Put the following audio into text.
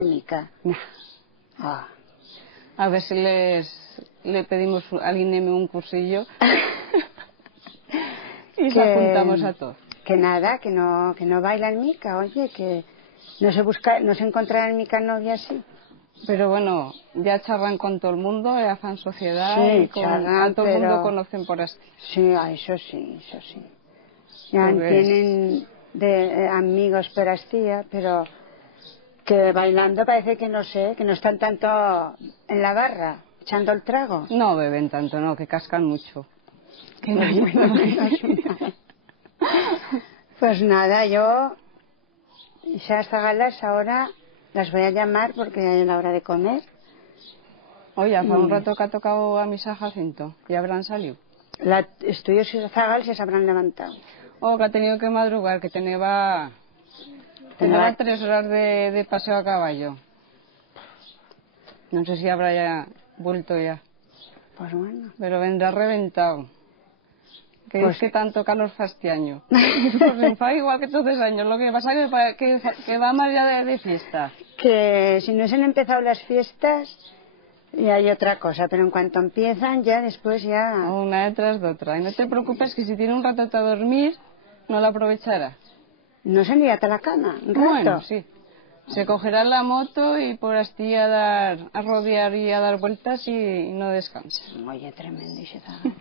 Mica. Nah. Ah. A ver si le pedimos a Ineme un cursillo y se apuntamos a todos. Que nada, que no baila en Mica, oye, que no se encontrará en Mica novia así. Pero bueno, ya charran con todo el mundo, ya fan sociedad Sí, y charran, a todo el mundo conocen por así. Sí, eso sí, eso sí. Ya Pues tienen amigos por astía, pero que bailando parece que no sé, que no están tanto en la barra, echando el trago. No beben tanto, no, que cascan mucho. Que no hay buena bailar. Pues nada, yo esas zagalas ahora las voy a llamar porque ya es la hora de comer. Oye, hace un rato que ha tocado a misa Jacinto y habrán salido. Estudios y zagales se habrán levantado. Oh, que ha tenido que madrugar, que tenía 3 horas de paseo a caballo. No sé si habrá ya vuelto ya. Pues bueno. Pero vendrá reventado. Que Pues es que tanto calor fastiaño. Pues enfada igual que todos los años. Lo que pasa es que va más allá de fiesta. Que si no se han empezado las fiestas, y hay otra cosa, pero en cuanto empiezan, ya después ya... Una detrás de otra. Y no te preocupes que si tiene un rato a dormir, no la aprovechará. ¿No se irá a la cama un rato? Bueno, sí. Se cogerá la moto y por así a rodear y a dar vueltas y no descansa. Oye, tremendo ese zagal.